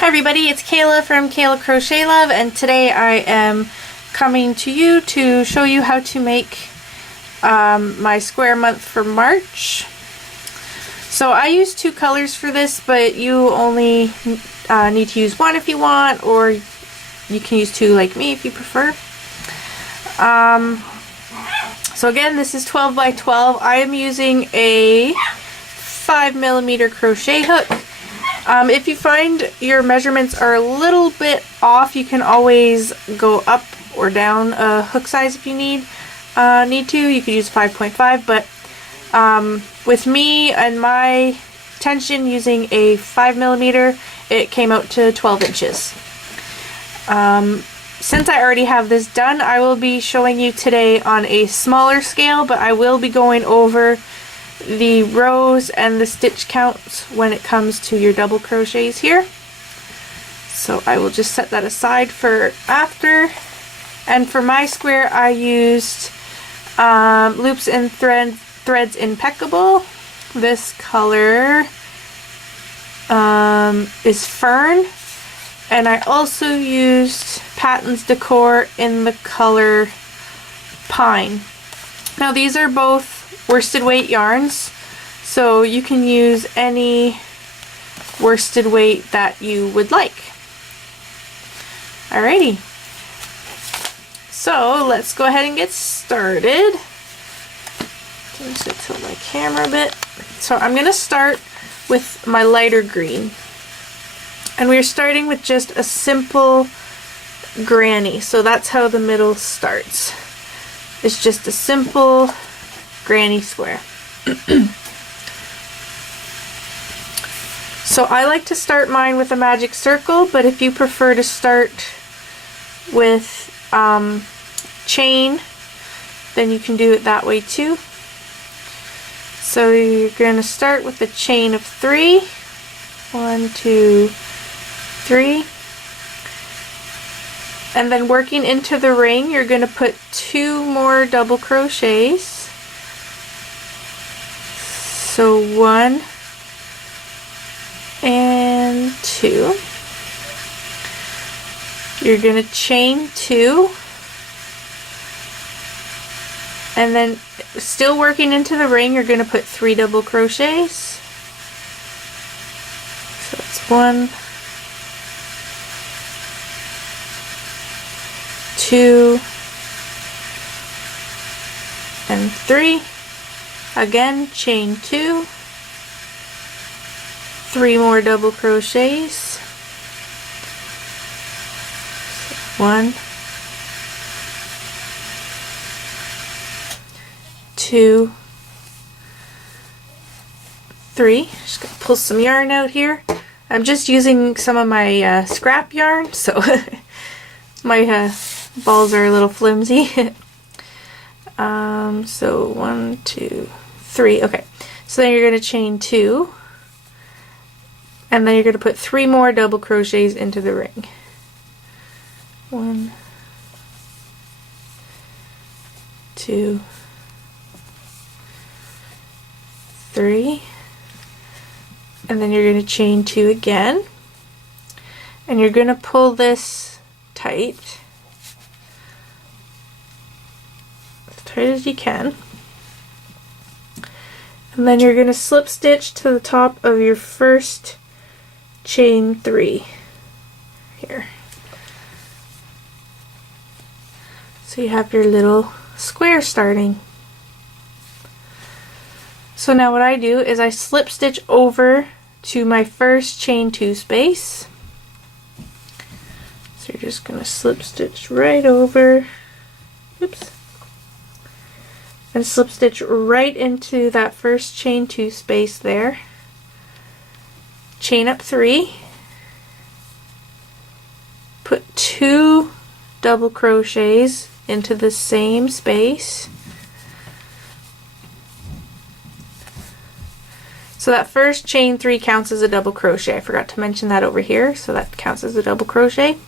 Hi everybody, it's Kayla from Kayla Crochet Love, and today I am coming to you to show you how to make my square month for March. So I use two colors for this, but you only need to use one if you want, or you can use two like me if you prefer. So again, this is 12 by 12. I am using a 5mm crochet hook. If you find your measurements are a little bit off, you can always go up or down a hook size if you need to. You could use 5.5, but with me and my tension using a 5mm, it came out to 12 inches. Since I already have this done, I will be showing you today on a smaller scale, but I will be going over the rows and the stitch counts when it comes to your double crochets here. So I will just set that aside for after. And for my square, I used Loops and Threads Impeccable. This color is Fern, and I also used Patton's Decor in the color Pine. Now these are both worsted weight yarns, so you can use any worsted weight that you would like. Alrighty, so let's go ahead and get started. Just tilt my camera a bit. So I'm going to start with my lighter green, and we're starting with just a simple granny, so that's how the middle starts. It's just a simple granny square. So I like to start mine with a magic circle, but if you prefer to start with chain, then you can do it that way too. So you're going to start with a chain of 3. 1, 2, 3. And then working into the ring, you're going to put 2 more double crochets. So 1 and 2. You're going to chain 2, and then still working into the ring, you're going to put 3 double crochets. So it's 1, 2, and 3. Again, chain 2, 3 more double crochets. 1, 2, 3. Just gonna pull some yarn out here. I'm just using some of my scrap yarn, so my balls are a little flimsy. So 1, 2, 3. Okay, so then you're going to chain 2, and then you're going to put 3 more double crochets into the ring. 1, 2, 3, and then you're going to chain 2 again, and you're going to pull this tight, as tight as you can, and then you're going to slip stitch to the top of your first chain 3 here. So you have your little square starting. So now what I do is I slip stitch over to my first chain 2 space. So you're just going to slip stitch right over, oops, and slip stitch right into that first chain 2 space there. Chain up 3, put 2 double crochets into the same space. So that first chain 3 counts as a double crochet. I forgot to mention that over here, so that counts as a double crochet.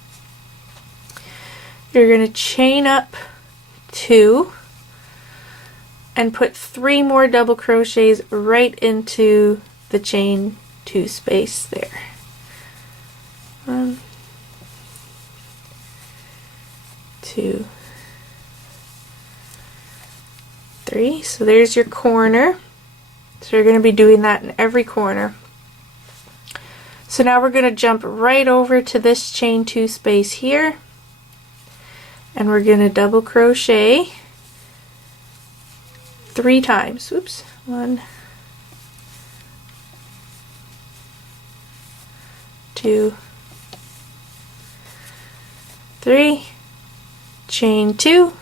You're going to chain up 2 and put 3 more double crochets right into the chain 2 space there. 2, 3. So there's your corner. So you're going to be doing that in every corner. So now we're going to jump right over to this chain 2 space here, and we're going to double crochet 3 times. Oops. 1, 2, 3, chain 2,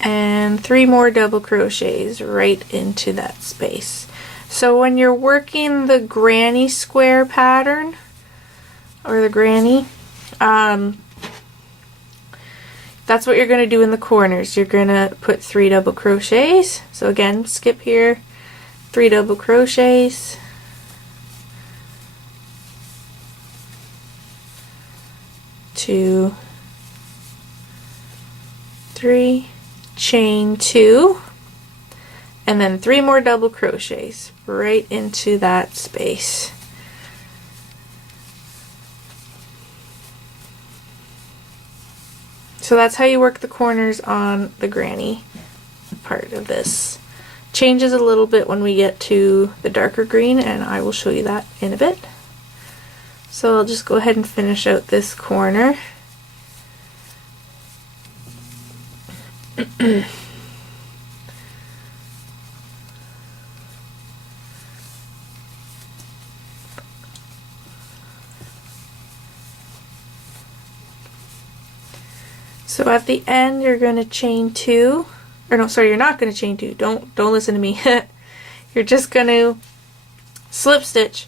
and 3 more double crochets right into that space. So when you're working the granny square pattern, or the granny, that's what you're going to do in the corners. You're going to put 3 double crochets. So again, skip here, 3 double crochets, 2, 3, chain 2, and then 3 more double crochets right into that space. So that's how you work the corners on the granny part of this. Changes a little bit when we get to the darker green, and I will show you that in a bit. So I'll just go ahead and finish out this corner. So at the end you're going to chain 2, or no, sorry, you're not going to chain 2. Don't listen to me. You're just going to slip stitch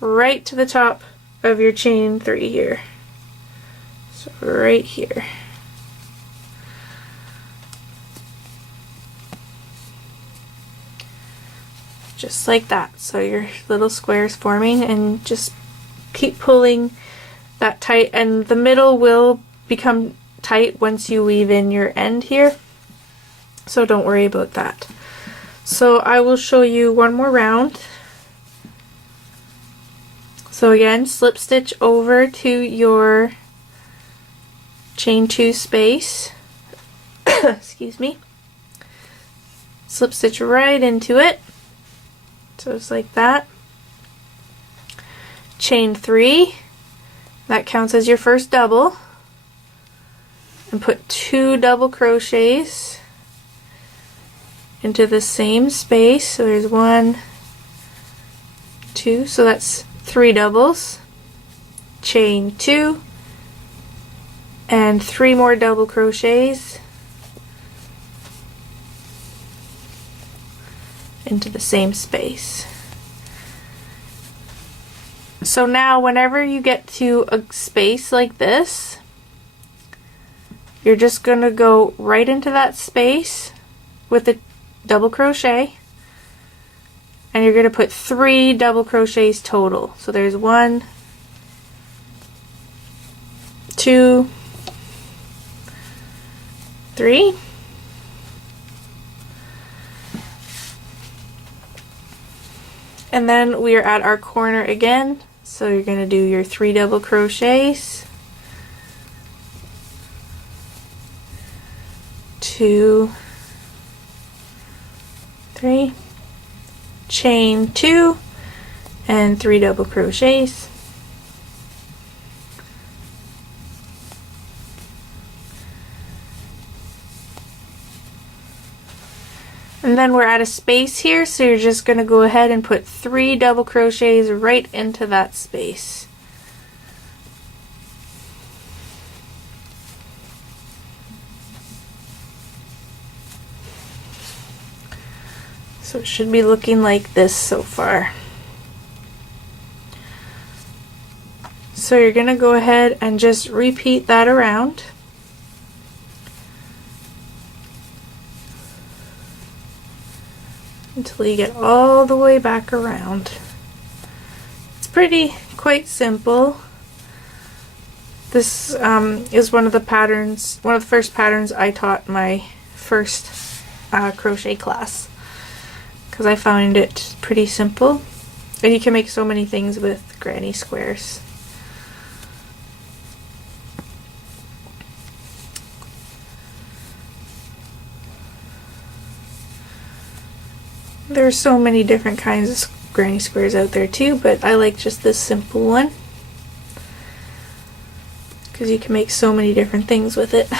right to the top of your chain 3 here. So right here. Just like that. So your little square's forming, and just keep pulling that tight, and the middle will become tight once you weave in your end here. So don't worry about that. So I will show you one more round. So again, slip stitch over to your chain 2 space. Excuse me. Slip stitch right into it. So it's like that. Chain 3. That counts as your first double. And put 2 double crochets into the same space. So there's 1, 2, so that's 3 doubles, chain 2, and 3 more double crochets into the same space. So now whenever you get to a space like this, you're just going to go right into that space with a double crochet, and you're going to put 3 double crochets total. So there's 1, 2, 3, and then we are at our corner again. So you're going to do your 3 double crochets, 2, 3, chain 2, and 3 double crochets. And then we're at a space here, so you're just going to go ahead and put 3 double crochets right into that space. So it should be looking like this so far. So you're going to go ahead and just repeat that around. Until you get all the way back around. It's quite simple. This is one of the first patterns I taught my first crochet class, because I found it pretty simple, and you can make so many things with granny squares. There's so many different kinds of granny squares out there too, but I like just this simple one because you can make so many different things with it.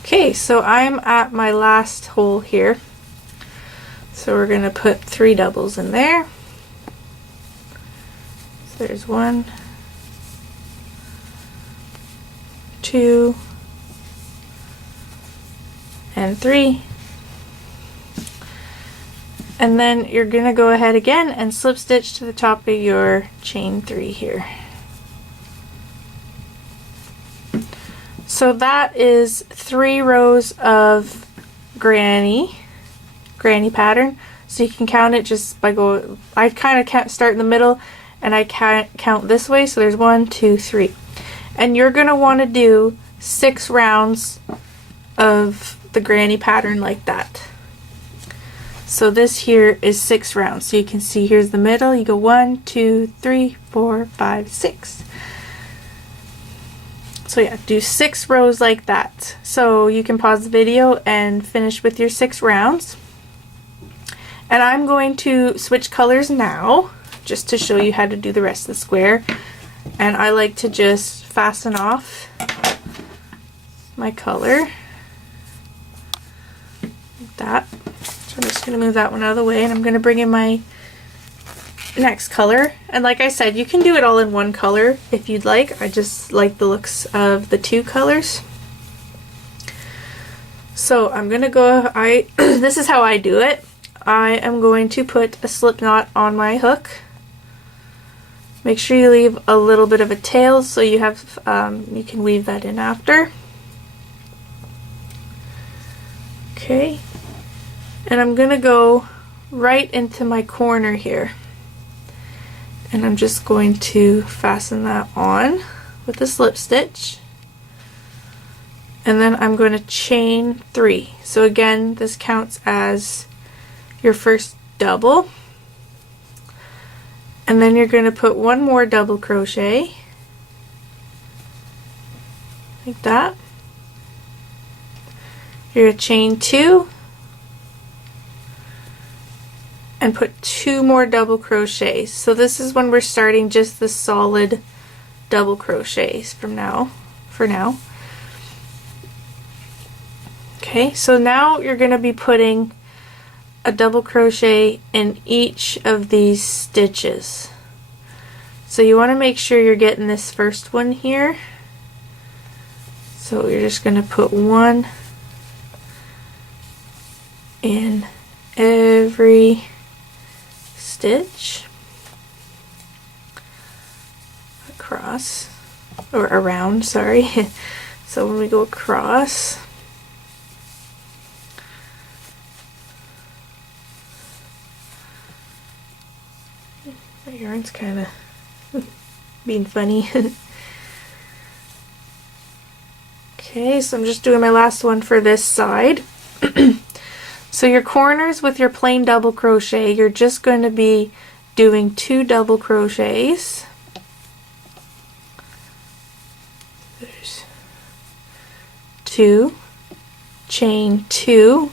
Okay, so I'm at my last hole here. So we're going to put 3 doubles in there. So there's 1, 2, and 3. And then you're going to go ahead again and slip stitch to the top of your chain 3 here. So that is 3 rows of granny pattern. So you can count it just by going, I kind of can't start in the middle and I can't count this way. So there's 1, 2, 3. And you're going to want to do 6 rounds of the granny pattern like that. So this here is 6 rounds. So you can see here's the middle. You go 1, 2, 3, 4, 5, 6. So yeah, do 6 rows like that. So you can pause the video and finish with your 6 rounds. And I'm going to switch colors now, just to show you how to do the rest of the square. And I like to just fasten off my color like that. So I'm just going to move that one out of the way, and I'm going to bring in my next color. And like I said, you can do it all in one color if you'd like. I just like the looks of the 2 colors. So I'm gonna go, this is how I do it. I am going to put a slip knot on my hook. Make sure you leave a little bit of a tail so you have you can weave that in after. Okay, and I'm gonna go right into my corner here. And I'm just going to fasten that on with a slip stitch. And then I'm going to chain 3. So again, this counts as your first double. And then you're going to put 1 more double crochet. Like that. You're going to chain 2. And put 2 more double crochets. So this is when we're starting just the solid double crochets for now. Okay, so now you're going to be putting a double crochet in each of these stitches. So you want to make sure you're getting this first one here. So you're just going to put 1 in every stitch across, or around, sorry. So when we go across, my yarn's kind of being funny. Okay, so I'm just doing my last one for this side. So your corners with your plain double crochet, you're just going to be doing 2 double crochets. There's 2, chain 2,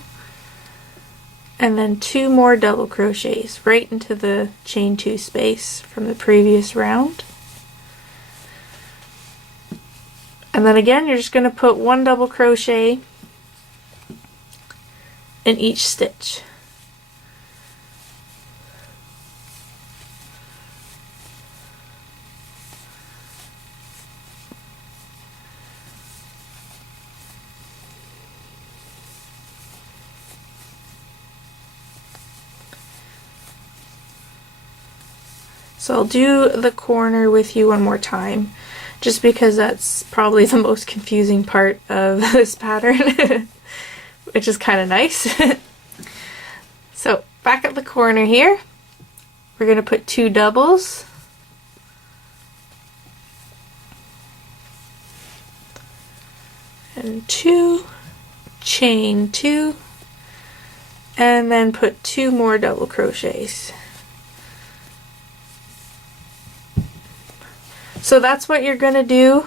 and then 2 more double crochets right into the chain 2 space from the previous round. And then again, you're just going to put 1 double crochet in each stitch. So I'll do the corner with you one more time, just because that's probably the most confusing part of this pattern. Which is kind of nice. So back at the corner here, we're going to put 2 doubles. And 2, chain 2, and then put 2 more double crochets. So that's what you're going to do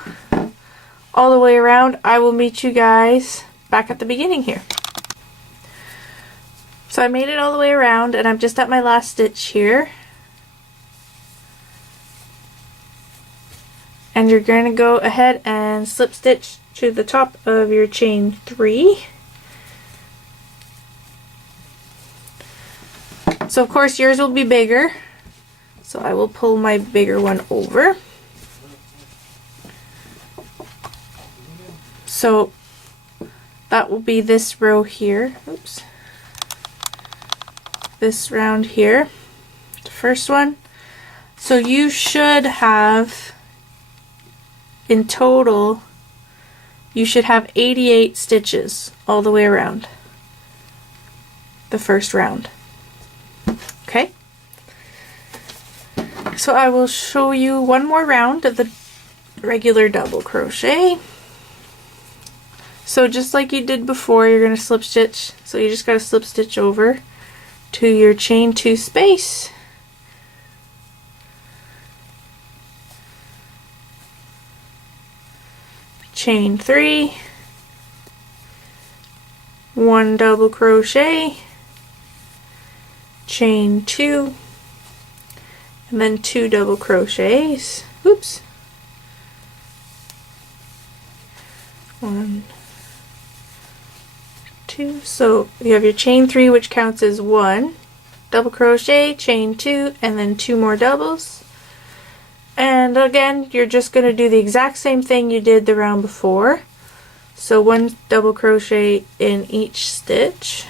all the way around. I will meet you guys back at the beginning here. So I made it all the way around and I'm just at my last stitch here. And you're going to go ahead and slip stitch to the top of your chain 3. So of course yours will be bigger. So I will pull my bigger one over. So that will be this row here. Oops. This round here. The first one. So you should have, in total, you should have 88 stitches all the way around the first round. Okay? So I will show you one more round of the regular double crochet. So just like you did before, you're going to slip stitch. So you just got to slip stitch over to your chain 2 space. Chain 3, 1 double crochet, chain 2, and then 2 double crochets. Oops. 1, 2. So you have your chain 3, which counts as 1 double crochet, chain 2, and then 2 more doubles. And again, you're just going to do the exact same thing you did the round before. So 1 double crochet in each stitch.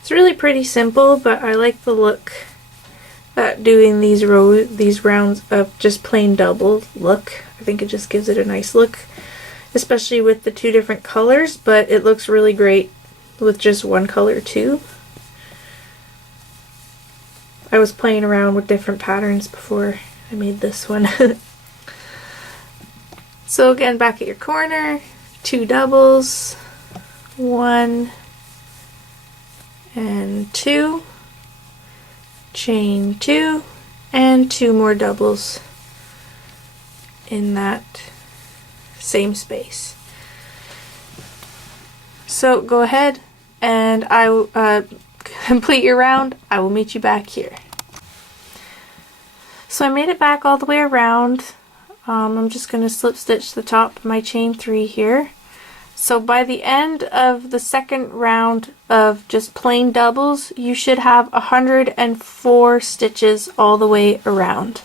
It's really pretty simple, but I like the look that doing these rounds of just plain double look. I think it just gives it a nice look, especially with the 2 different colors, but it looks really great with just one color too. I was playing around with different patterns before I made this one. So again, back at your corner, 2 doubles, 1 and 2, chain 2, and 2 more doubles in that same space. So go ahead and I will complete your round. I will meet you back here. So I made it back all the way around. I'm just going to slip stitch the top of my chain 3 here. So by the end of the second round of just plain doubles, you should have 104 stitches all the way around.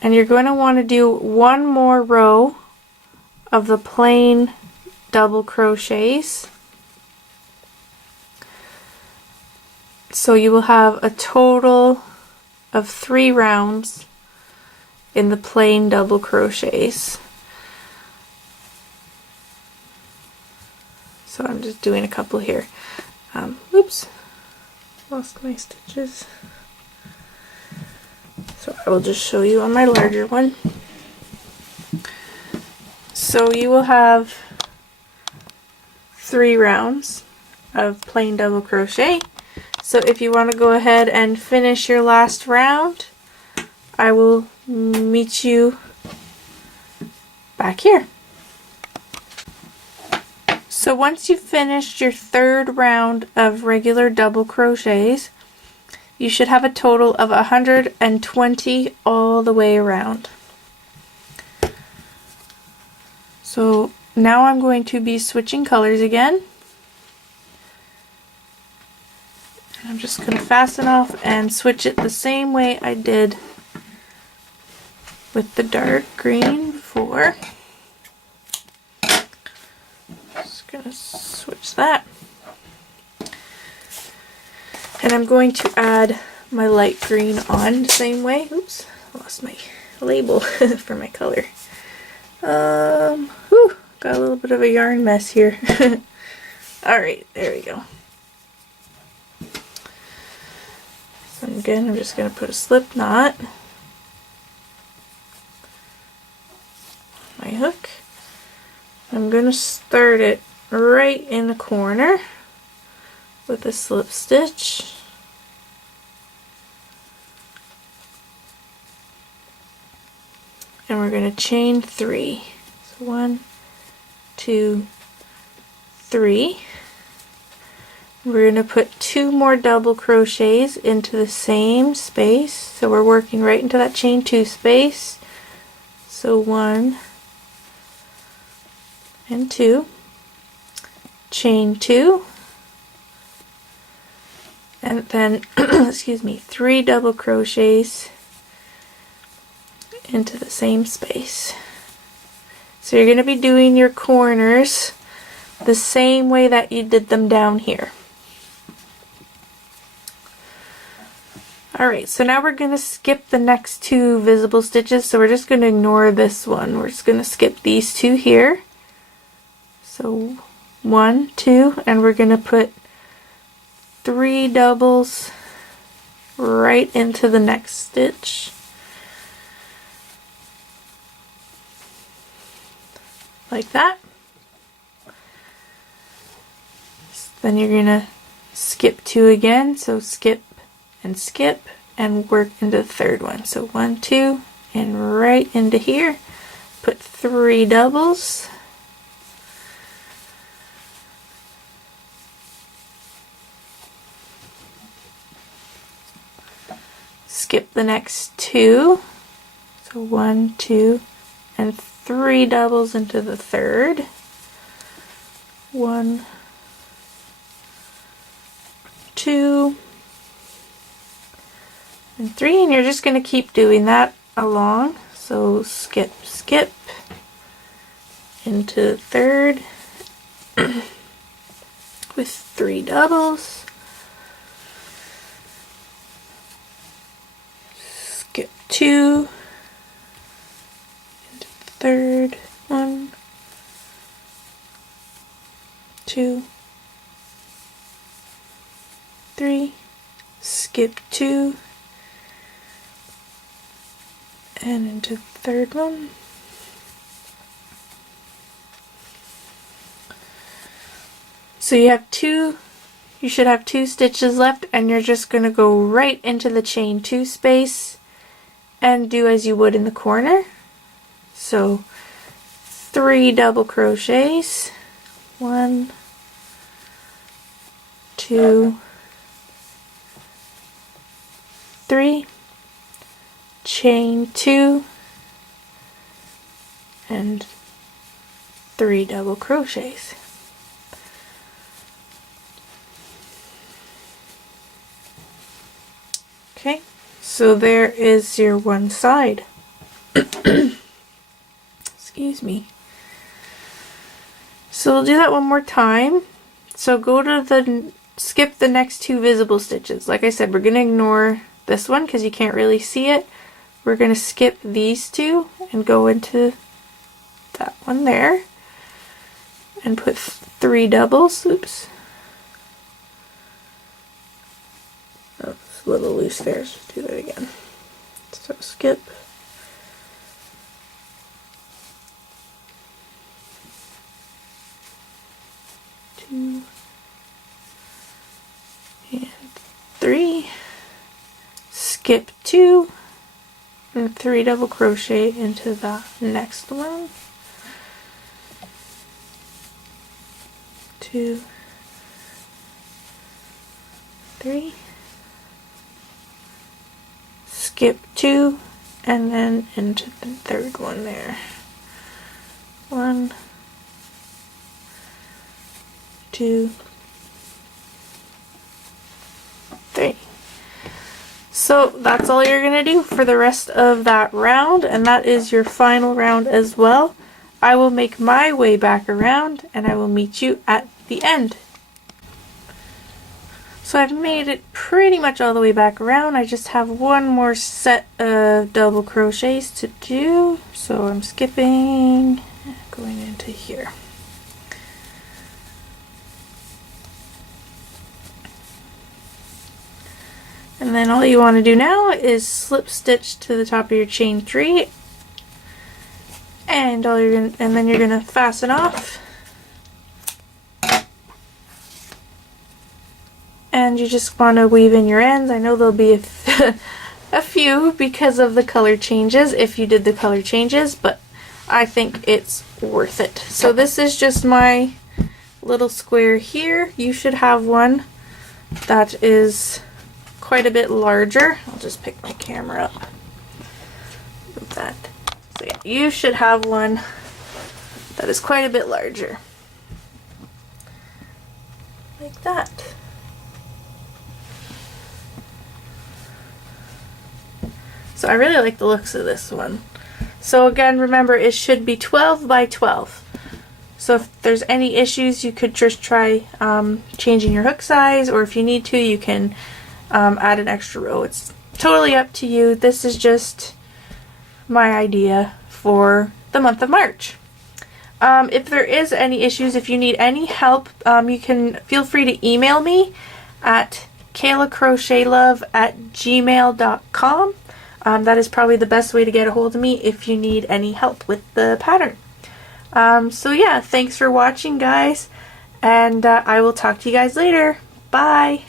And you're going to want to do 1 more row of the plain double crochets. So you will have a total of 3 rounds in the plain double crochets. So I'm just doing a couple here. Oops, lost my stitches. So I will just show you on my larger one. So you will have 3 rounds of plain double crochet. So if you want to go ahead and finish your last round, I will meet you back here. So once you've finished your 3rd round of regular double crochets, you should have a total of 120 all the way around. So now I'm going to be switching colors again. And I'm just going to fasten off and switch it the same way I did with the dark green before. Just going to switch that. And I'm going to add my light green on the same way. Oops, I lost my label for my color. Whew, got a little bit of a yarn mess here. Alright, there we go. So I'm And again, I'm just going to put a slip knot on my hook. I'm going to start it right in the corner with a slip stitch. And we're going to chain 3. So 1, 2, 3. We're going to put 2 more double crochets into the same space. So we're working right into that chain 2 space. So 1 and 2, chain 2, and then excuse me, 3 double crochets into the same space. So you're going to be doing your corners the same way that you did them down here. Alright, so now we're going to skip the next 2 visible stitches, so we're just going to ignore this one. We're just going to skip these 2 here. So 1, 2, and we're going to put 3 doubles right into the next stitch. Like that. Then you're going to skip 2 again, so skip and work into the third one. So 1, 2, and right into here. Put 3 doubles. Skip the next 2. So 1, 2, and 3 doubles into the third. 1, 2, and 3, and you're just going to keep doing that along. So skip into the third with 3 doubles. Skip 2 into the third. 1, 2, 3. Skip 2 and into the third one. So you should have 2 stitches left, and you're just going to go right into the chain 2 space and do as you would in the corner. So 3 double crochets. 1, 2, 3. Chain 2 and 3 double crochets. Okay, so there is your one side. Excuse me. So we'll do that one more time. So go to skip the next 2 visible stitches. Like I said, we're going to ignore this one because you can't really see it. We're going to skip these 2 and go into that one there and put 3 doubles. Oops. Oh, it's a little loose there, so do that again. So skip. Two and 3. Skip 2. And 3 double crochet into the next one. 2, 3. Skip 2 and then into the third one there. 1, 2, 3. So that's all you're going to do for the rest of that round, and that is your final round as well. I will make my way back around and I will meet you at the end. So I've made it pretty much all the way back around. I just have one more set of double crochets to do. So I'm skipping, going into here. And then all you want to do now is slip stitch to the top of your chain 3, and then you're gonna fasten off. And you just want to weave in your ends. I know there'll be a few because of the color changes if you did the color changes, but I think it's worth it. So this is just my little square here. You should have one that is quite a bit larger. I'll just pick my camera up. Move that. So yeah, you should have one that is quite a bit larger. Like that. So I really like the looks of this one. So again, remember, it should be 12 by 12. So if there's any issues, you could just try changing your hook size, or if you need to, you can add an extra row. It's totally up to you. This is just my idea for the month of March. If there is any issues, if you need any help, you can feel free to email me at kaylacrochetlove@gmail.com. That is probably the best way to get a hold of me if you need any help with the pattern. So yeah, thanks for watching, guys, and I will talk to you guys later. Bye!